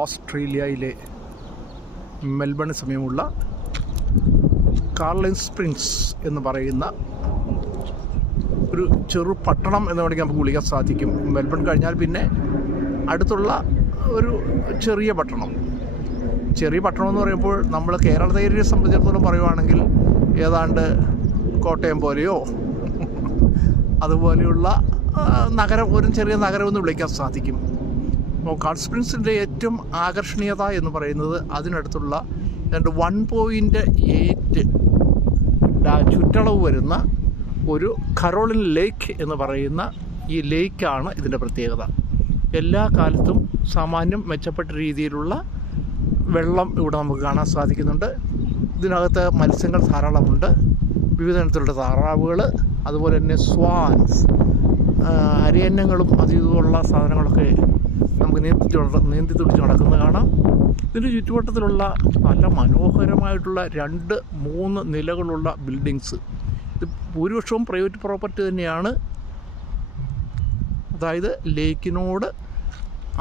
ഓസ്ട്രേലിയയിലെ മെൽബണിന് സമീപമുള്ള Carlin springs എന്ന് പറയുന്ന ഒരു ചെറു പട്ടണം എന്ന് വേണമെങ്കിൽ നമുക്ക് വിളിക്കാൻ സാധിക്കും. മെൽബൺ കഴിഞ്ഞാൽ പിന്നെ അടുത്തുള്ള ഒരു ചെറിയ പട്ടണം എന്ന് പറയുമ്പോൾ നമ്മൾ കേരളത്തെ സംബന്ധിച്ചിടത്തോളം പറയുവാണെങ്കിൽ ഏതാണ്ട് കോട്ടയം പോലെയോ അതുപോലെയുള്ള നഗരം, ഒരു ചെറിയ നഗരം എന്ന് വിളിക്കാൻ സാധിക്കും. അപ്പോൾ കാർലിൻ സ്പ്രിങ്സിൻ്റെ ഏറ്റവും ആകർഷണീയത എന്ന് പറയുന്നത് അതിനടുത്തുള്ള 1.8 ചുറ്റളവ് വരുന്ന ഒരു കരോളിൻ ലേക്ക് എന്ന് പറയുന്ന ഈ ലേക്കാണ് ഇതിൻ്റെ പ്രത്യേകത. എല്ലാ കാലത്തും സാമാന്യം മെച്ചപ്പെട്ട രീതിയിലുള്ള വെള്ളം ഇവിടെ നമുക്ക് കാണാൻ സാധിക്കുന്നുണ്ട്. ഇതിനകത്ത് മത്സ്യങ്ങൾ ധാരാളമുണ്ട്. വിവിധ തരത്തിലുള്ള താറാവുകൾ, അതുപോലെ തന്നെ സ്വാൻസ്, അരയന്നങ്ങളും അതുള്ള സാധനങ്ങളൊക്കെ നമുക്ക് നീന്തി തുടിച്ച് നടക്കുന്നത് കാണാം. ഇതിൻ്റെ ചുറ്റുവട്ടത്തിലുള്ള നല്ല മനോഹരമായിട്ടുള്ള 2-3 നിലകളുള്ള ബിൽഡിങ്സ്. ഇത് ഭൂരിപക്ഷവും പ്രൈവറ്റ് പ്രോപ്പർട്ടി തന്നെയാണ്. അതായത് ലേക്കിനോട്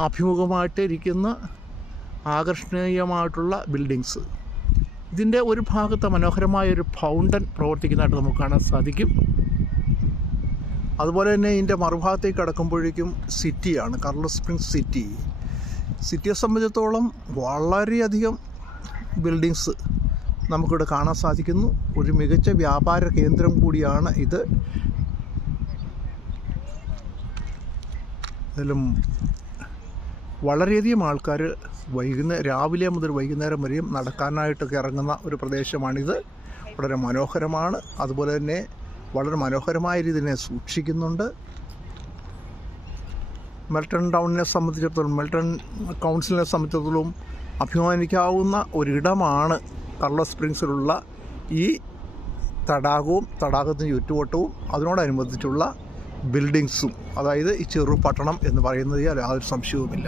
അഭിമുഖമായിട്ട് ഇരിക്കുന്ന ആകർഷണീയമായിട്ടുള്ള ബിൽഡിങ്സ്. ഇതിൻ്റെ ഒരു ഭാഗത്ത് മനോഹരമായൊരു ഫൗണ്ടൻ പ്രവർത്തിക്കുന്നതായിട്ട് നമുക്ക് കാണാൻ സാധിക്കും. അതുപോലെ തന്നെ ഇതിൻ്റെ മറുഭാഗത്തേക്ക് കടക്കുമ്പോഴേക്കും സിറ്റിയാണ്, കാർലിൻ സ്പ്രിങ്സ് സിറ്റിയെ സംബന്ധിച്ചിടത്തോളം വളരെയധികം ബിൽഡിങ്സ് നമുക്കിവിടെ കാണാൻ സാധിക്കുന്നു. ഒരു മികച്ച വ്യാപാര കേന്ദ്രം കൂടിയാണ് ഇത്. ഇതിലും വളരെയധികം ആൾക്കാർ രാവിലെ മുതൽ വൈകുന്നേരം വരെയും നടക്കാനായിട്ടൊക്കെ ഇറങ്ങുന്ന ഒരു പ്രദേശമാണിത്. വളരെ മനോഹരമാണ്. അതുപോലെ തന്നെ വളരെ മനോഹരമായ രീതിയിൽ സൂക്ഷിക്കുന്നുണ്ട്. മെൽട്ടൺ ടൗണിനെ സംബന്ധിച്ചിടത്തോളം, മെൽട്ടൺ കൗൺസിലിനെ സംബന്ധിച്ചിടത്തോളം അഭിമാനിക്കാവുന്ന ഒരിടമാണ് കാർലിൻ സ്പ്രിങ്സിലുള്ള ഈ തടാകവും തടാകത്തിന് ചുറ്റുവട്ടവും അതിനോടനുബന്ധിച്ചുള്ള ബിൽഡിങ്സും. അതായത് ഈ ചെറു പട്ടണം എന്ന് പറയുന്നത് യാതൊരു സംശയവുമില്ല.